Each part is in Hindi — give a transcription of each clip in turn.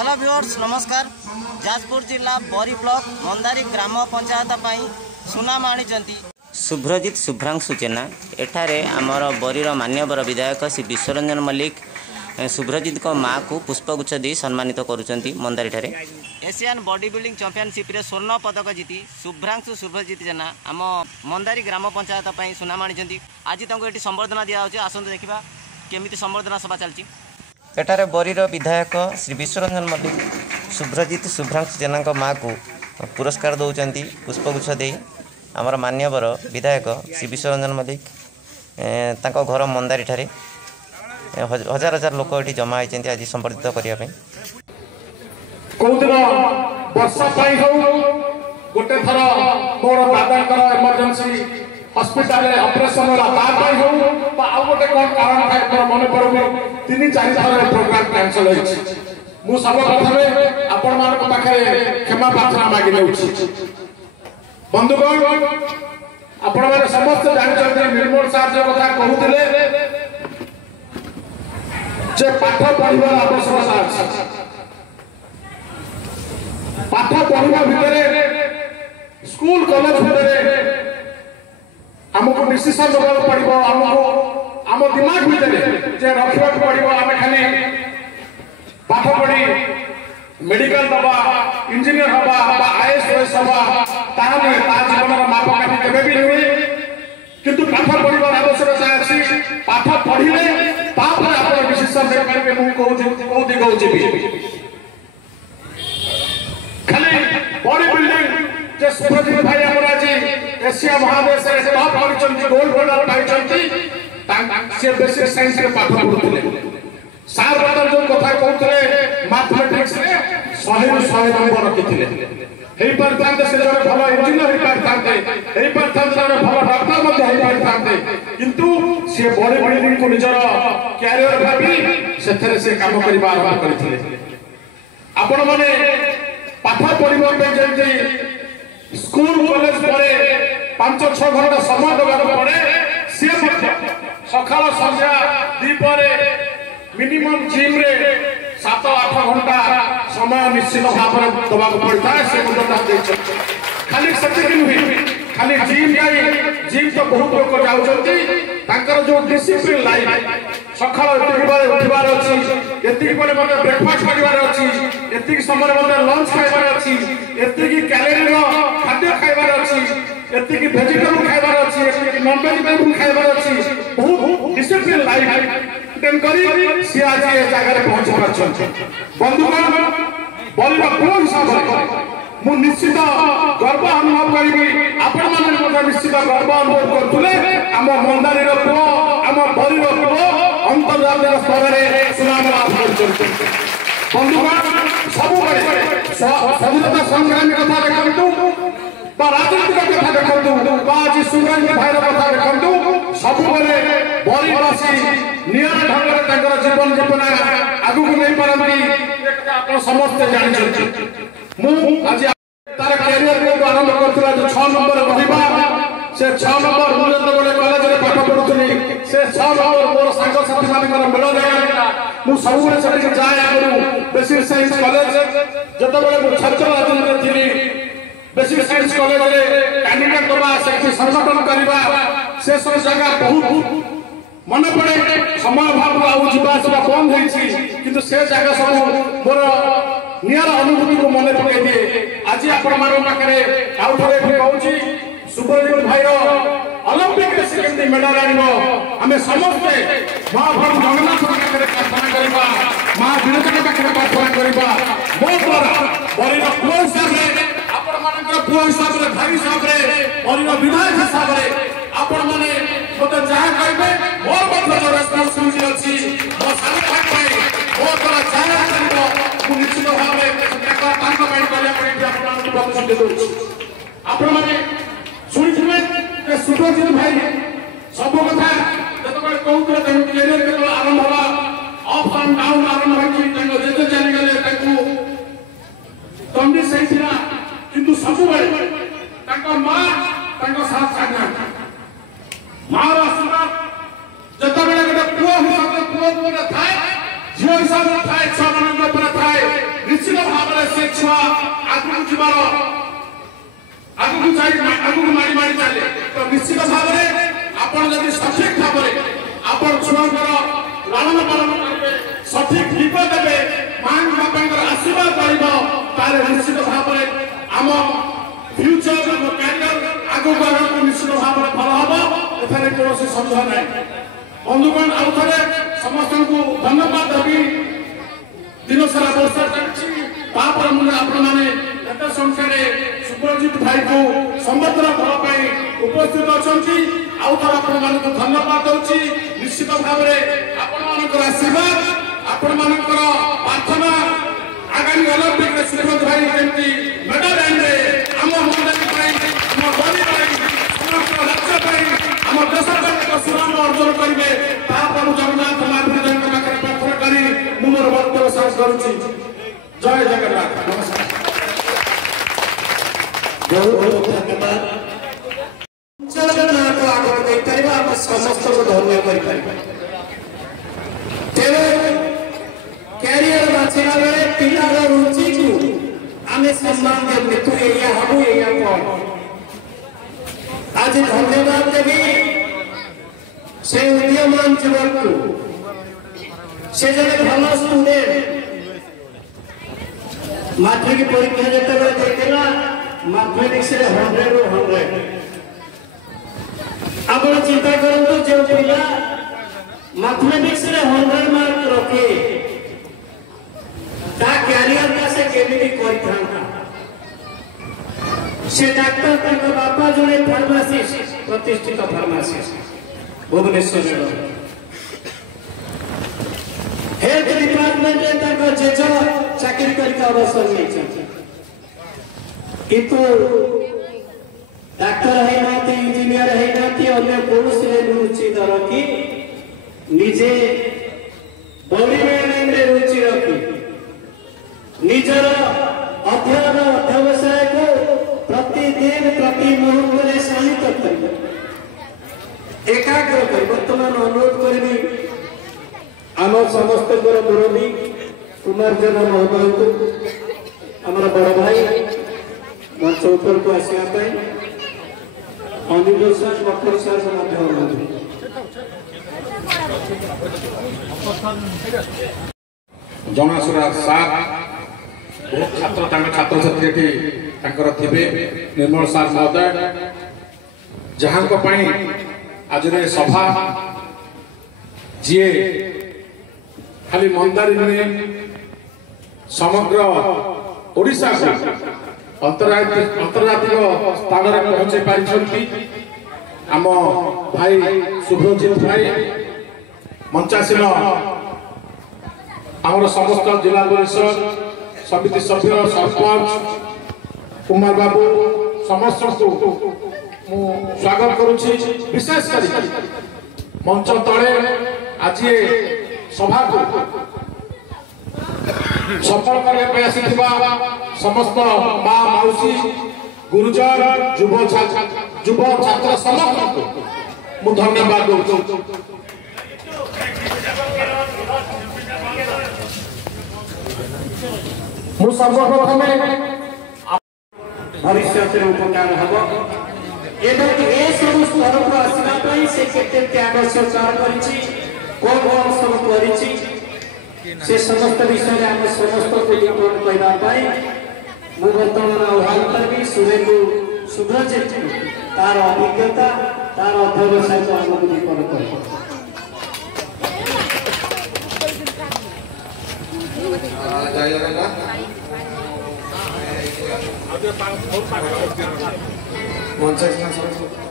हेलो व्यूअर्स नमस्कार। जाजपुर जिला बरी ब्लॉक मंदारी ग्राम पंचायत पाई सुनाम आनी शुभ्रजित शुभ्रांशु जेना एठारे आमर बरीर मान्यवर विधायक श्री विश्वरंजन मल्लिक शुभ्रजित को माँ को पुष्पगुच्छ दी सम्मानित करुँच मंदारी ठारे एशियान बॉडी बिल्डिंग चैंपियनशिप रे स्वर्ण पदक जीति शुभ्रांशु शुभ्रजित जेना आम मंदारी ग्राम पंचायत पाई सुनाम आनी आज ये संबर्धना दिया आसतु देखा केमिति संबर्धना सभा चलती। एठारे बरीर विधायक श्री विश्वरंजन मल्लिक शुभ्रजित शुभ्रांशु जेना माँ को पुरस्कार दौरान पुष्पगुच्छ दे आमर मान्यवर विधायक श्री विश्वरंजन मल्लिक तांको घर मंदारी ठारे हजार हजार लोक ये जमा होती आज संबर्धित करने गोटे थर मोर दादा इमरजेंसी हॉस्पिटल ऑपरेशन हो आउ गोटे कौन कारण थाए मन पड़े 3-4 थर प्रोग्राम कैंसल हो सर्वप्रथमे आपण मान पाखे क्षमा प्रार्थना मागी नेउछि। बंधुगण आपण माने समस्त जानते निर्मल सार जो कथा कहूतिले जे पाठ पढ़िबार आवश्यकता अछि। पाठ पढ़िबा भितरे स्कूल कॉलेज भितरे हमको डिसीजन लेवल पड़ो हमको आम दिमाग भितर जे रखा पड़ो आम खाली पाठ पढ़ी मेडिकल दबा इंजीनियर हवा IAS हवा जीवन मापकाठी केवे भी नुहे किंतु पाठ पढ़ार आवश्यकता अच्छी। पाठ पढ़िले आप डिसीजन ले पारे कौ दिग जीवी खाली बॉडी बिल्डिंग जे शुभ्रजित भाई आम आज एशिया महादेश टॉप कर गोल्ड मेडल पाई बेसिक साइंस रे पाठ पढ़ुले सार बदल जो कथा कहते मैथमेटिक्स रे 100 नंबर रखिथिले हेई परतांते से जने भलो इंजीनियर हेई परतांते हेई परतांते जने भलो डॉक्टर मध्ये हेई परतांते किंतु से बॉडी बिल्डिंग को निजर कैरियर भाबी सेथरे से काम करिबा आरंभ करथिले। आपण माने पाठ पढ़िबा पे जेंति स्कूल कॉलेज परे 5-6 घंटा समय देबाक पड़े से सकाल संध्या दीपरे मिनिमम जिम रे 7-8 घंटा समय निश्चित भाव में देवाक पड़ता है से खाली सेतिक नुहे खाली जिम जाई जिम तो बहुत लोग जाउछंती तांकर जो डिसिप्लिन लाइफ सकाल एतिक बारे उठिबार अछि एतिक बारे मते ब्रेकफास्ट करिबार अछि एतिक समय मते लंच खाइबार अछि एतिक कैलोरी रो खाद्य खाइबार अछि एतिक वेजिटेबल खाइबार अछि एतिक नॉन वेजिटेबल खाइबार अछि बहुत डिसिप्लिन लाइफ तेन करी से आज ये जगह रे पहुंच पाछन। बंधुगण बलिरा कोन हिसाब रे मु निश्चित गर्व अनुभव करी आपण माने मते निश्चित गर्व अनुभव करथुले हम मंदारी रो पुओ हम बली रो पुओ अंतर्जातीय स्तर रे सुनाम लाभ करछन। बंधुगण सब बड़े स्वाधीनता संग्रामी कथा देखंतु बा राजनीतिक कथा देखंतु बा आज सुरंग भाईर कथा देखंतु सब बड़े बरीवासी नियर ढंग रे तांकर जीवन जीवन आगु को नहीं पारंती आप समस्त जानि मु आज तार कैरियर को आरंभ करथला जो 6 नंबर रहिबा से 6 नंबर मु जत गोटे कॉलेज रे पाठ पढुथली से 6 नंबर मोर संग साथी मानकर मेल जायला मु सब बेले से जाय करू बेसिक साइंस कॉलेज जत बेले मु छात्र राजनीति थिली बेसिक साइंस कॉलेज रे कैंडिडेट दबा से संगठन करबा से सब जगह बहुत मन पड़े समय भाव आउ जीवासवा कम हो से जगह सब मोर नियर अनुभूति को मन पकई दिए। आज आपण मान पाखे आउ थे कहूँ शुभ्रजित भाई ओलंपिक से मेडल आनब आम समस्ते महाभर जगन्नाथ प्रार्थना करवा माँ विरजा पाखे प्रार्थना करवा मो द्वारा बरीर पुओ हिसाब से आपण मान पुओ हिसाब से भाई हिसाब से बरीर विधायक हिसाब से आपण मैंने मत जहाँ कहे मोर जो रेस्पॉन्सिबिलिटी अच्छी मो सारे भाग पाए मो द्वारा जहाँ कर निश्चित भाव आपण मैंने शुणी शुभ्रजित भाई सब कथा जो कहते कैरियर के आरंभ हवा अप एंड डाउन आरंभ होते चली गले तंडी सही था किंतु सब माँ साथ छाड़ा मार आशीर्वाद जत बेले गोटे पुओ हिसाब से पुओ थाए झील हिसाब से थाए 6 नंबर थाए ଯିବାର ଆଗକୁ ମାଡ଼ି ମାଡ଼ି ଚାଲେ ତ ନିଶ୍ଚିତ ଭାବରେ ଆପଣ ଯଦି ସଠିକ ଭାବରେ ଆପଣ ଛୁଆଙ୍କର ଲାଳନ ପାଳନ କରିବେ ସଠିକ ଦୀପ ଦେବେ ମାଙ୍କ ବାପାଙ୍କର ଆଶୀର୍ବାଦ ରହିବ ତାହେଲେ ନିଶ୍ଚିତ ଭାବରେ ଆମ ଫ୍ୟୁଚର ଆମ କ୍ୟାରିୟର ଆଗକୁ ନିଶ୍ଚିତ ଭାବରେ ଭଲ ହବ ଏଠାରେ କୌଣସି ସନ୍ଦେହ ନାହିଁ ବନ୍ଧୁଗଣ ଆଉ ଥରେ ସମସ୍ତଙ୍କୁ ଧନ୍ୟବାଦ ଦେବି दिन सारा वर्षा चलती आपने एत संख्यार सुप्रजित भाई को समग्र घर उपस्थित अच्छा आउ थर आपण धन्यवाद दूसरी निश्चित भाव में आशीर्वाद आपण मान प्रार्थना आगामी ओलंपिक सुप्रजित भाई जमी मेडल आने आम आम देश सुनाम अर्जन करेंगे जगन्नाथ महाप्रभु प्रार्थना करी मोर वक्तव्य शेष करुच्ची जय जगन्नाथ नमस्कार बहुत धन्यवाद जगन्नाथ आगे देखा समस्त को धन्य तेरे कैरियर बाछिला बेले पिलार रुचि को आम सम्मान देते तू या हबू या कौन आज धन्यवाद देवी से उदीयमान युवक को से जने भल स्टूडेंट मैट्रिक परीक्षा जिते देखेला मैथमेटिक्स 100 ରୁ 100 आपण चिंता करंतु जो पिला मैथमेटिक्स 100 मार्क रखे ता कैरियर का से केमिति कोई थांता से डॉक्टर तक बापा जने फार्मासिस्ट प्रतिष्ठित फार्मासिस्ट भुवनेश्वर हेल्थ डिपार्टमेंट तक जेज चाकरी करके अवसर नहीं किंतु डाक्टर है नाती इंजीनियर है नाती अन्य कौन रुचि रखी निजे बॉडी बिल्डिंग में रुचि रखी निजर अध्ययन अध्यवसाय को प्रतिदिन प्रति मुहूर्त में शामित कर एकाग्र कर वर्तमान अनुरोध करी आम समस्त मुरबी कुमार जेना महोदय को आमर बड़ भाई मंच ऊपर को आसवाई अनिल सार मकर सार जनाशुरा सार छात्र छात्र छात्री थे निर्मल सार महोदय जहाँ आज सभा जी खाली मंदारी नुहे समग्र ओडिशा को अंतर्जातिक स्थान में पहुंचे पारी आम भाई शुभ्रजित भाई मंचासीन आमर समस्त जिला परिषद समिति सभ्य सरपंच कुमार बाबू समस्त को स्वागत करुच्ची विशेषकर मंच तले आज सभा को सफल करने समस्त माँ मौसी गुरुजन युव छात्र समस्त को धन्यवाद दूँ सर्वप्रथम भविष्य उपकार हम एवं ए सब स्तर को आसवाई से केते त्याग स्वीकार करिछि कोन कोन सब करिछि से समस्त विषय आम समस्त को लिखन कहबा पाई मु वर्तमान आह्वान करबी सुरेंदु शुभ्रजित तार अभिज्ञता तार अध्यवसाय को आम लिखन करब जय जगन्नाथ मंचासीन सरस्वती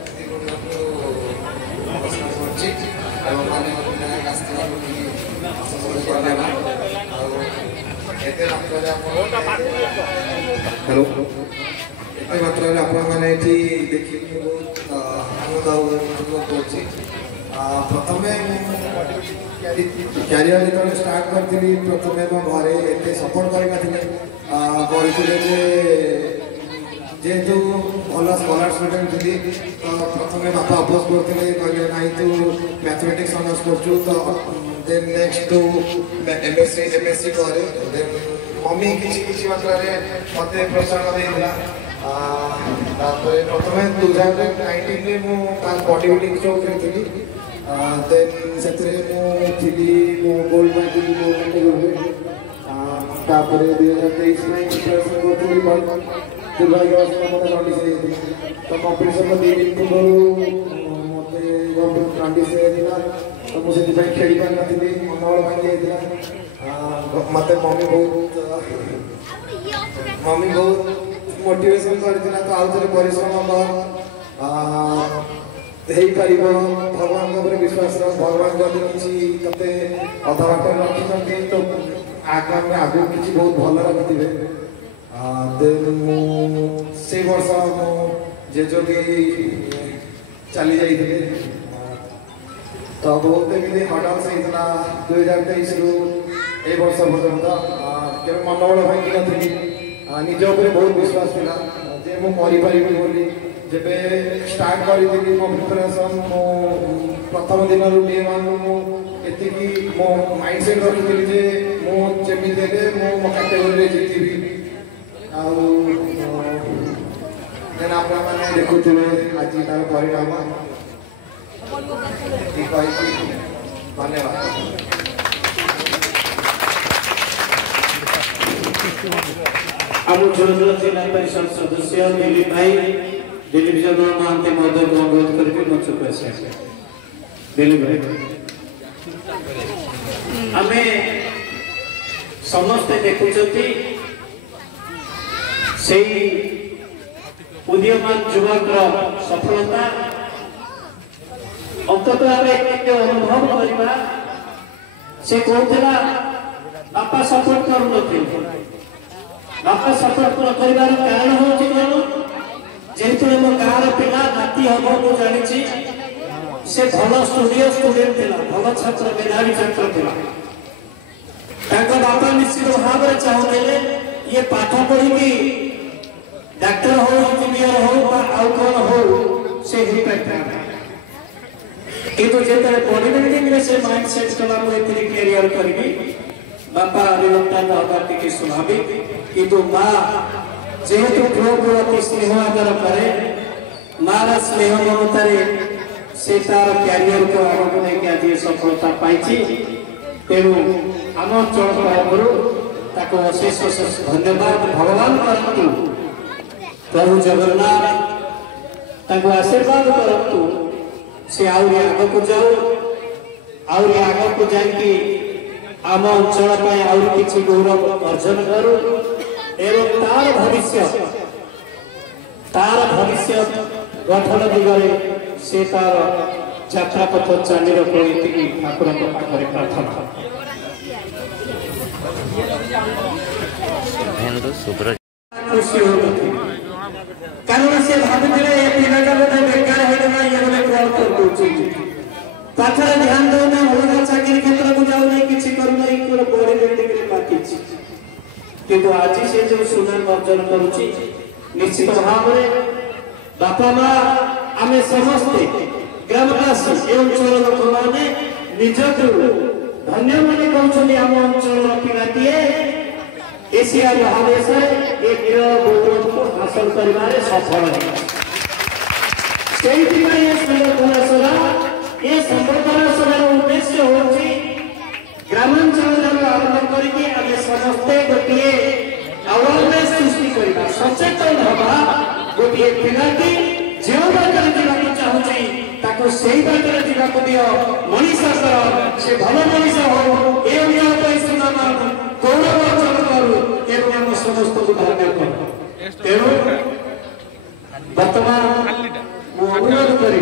हेलो एत मात्रा आपने देखिए बहुत आनंद कर प्रथम कैरियर जो स्टार्ट करी प्रथम घरे एत सपोर्ट करते जेहेतु भल स्कॉलर स्टूडेंट थी तो प्रथम बापा अपोज करते कहले ना तू मैथमेटिक्स ऑनर्स कर देन नेक्स्ट तू एमएससी करे देन मम्मी किसी मात्रा मत प्रोत्साहन देता प्रथम 2019 मुझे बॉडी बिल्डिंग शो खेली देन से गोल्ड मेडल तापर 2023 में प्रिपरेशन करी दुर्भाग्यवश मत जॉन्डिस तो कॉम्पिटिशन 2 दिन पूर्व मत जॉन्डिस तो मुझे खेली पार नी मनोबल भांगी मत मम्मी बहुत मोटिवेशन करथिला तो आउथरे परिश्रम कर भगवान विश्वास भगवान जब किसी ते अधा बाट रखी तो आगामी आगु किसी बहुत भल रखिथे देन से वर्ष मो जेजो भी चली जाइए तो बहुत एमती हडल्स होता 2023 रु ए वर्ष पर्यंत केवल मनोबल भांगी नी निज उपर बहुत विश्वास था जे मुझे बोली जब स्टार्ट करी मो प्रिपरेशन मो प्रथम दिन डे वन मुझे मो माइंड सेट रखी जे मुझे मो कैटेगोरी जीतबी आपने देखुए आज तार परिणाम धन्यवाद। अब जोधपुर जिला परिषद सदस्य दिलीप भाई दिलीप जगह महांती महोदय को अनुरोध करके मंच पर आसे दिलीप भाई हमें समस्त देखुचती से उदीयमान युवक सफलता अंततः अनुभव करवा से कहला बापा सपोर्ट कर बापा सपोर्ट कर कारण हूँ जेहेतु आम गाँव पिला नाती हम मुझे जानी से भल स्टूडेंट थिला भल छात्र मेधावी छात्र थिला बापा निश्चित भाव में चाहूले ये पाठ पढ़ी डाक्टर हो इंजीनियर हो आउ कौन हो से किंतु जो बॉडी बिल्डिंग में से माइंड सेट कला मुझे कैरियर करी बापा निरंतर हवा स्वाभाविक किंतु माँ जेहेतु पुओ प्रति स्नेह आदर करे मार स्नेह ममतार से तार क्यारियर को आगे लेकिन आज सफलता पाई तेणु आम अंचल तरफ अशेष अशेष धन्यवाद भगवान करतु प्रभु जगन्नाथ आशीर्वाद करतु से आहरी आग को जाऊ आहरी आग को जाकि आम अंचल आहरी किसी गौरव अर्जन करू एवं तार भविष्य गठन दिगरे से तार यात्रा पथ चाली रखी ठाकुर पाखे प्रार्थना खुशी हो कारण से भावुले पिलाटा बोधे बेकार होगा ये बोले कॉल कर दूची पाठर ध्यान दौना अलग चाकरी क्षेत्र को जाऊ नहीं किसी करू नहीं कोन बॉडी बिल्डिंग रे बाकी किंतु आज से जो सुनाम अर्जन करुची निश्चित भाव में बापा माँ आम समस्ते ग्रामवासी एवं अंचल लोक मैंने निजक धन्य मन कहते आम अंचल पिलाटीए एशिया महादेश एक गौरव को हासिल कर सफल ये संबर्धना सभार उद्देश्य हूँ ग्रामांचल आरंभ करके समस्ते गोटे अवेयरनेस सृष्टि करवा सचेतन हवा गोटे पिलाटी जो बाटर जावाक चाहूँ से बाटर जावाक दियो मनीष से भल मनीष हो सुनाम गौरव अर्जन करू एवं आम समस्त को धन्य कर तेणु बर्तमान अनुरोध करी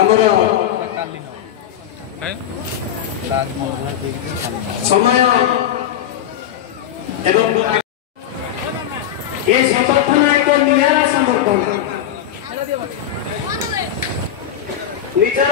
आमर समय एवं ये समर्थन एक निरा समर्थन निजर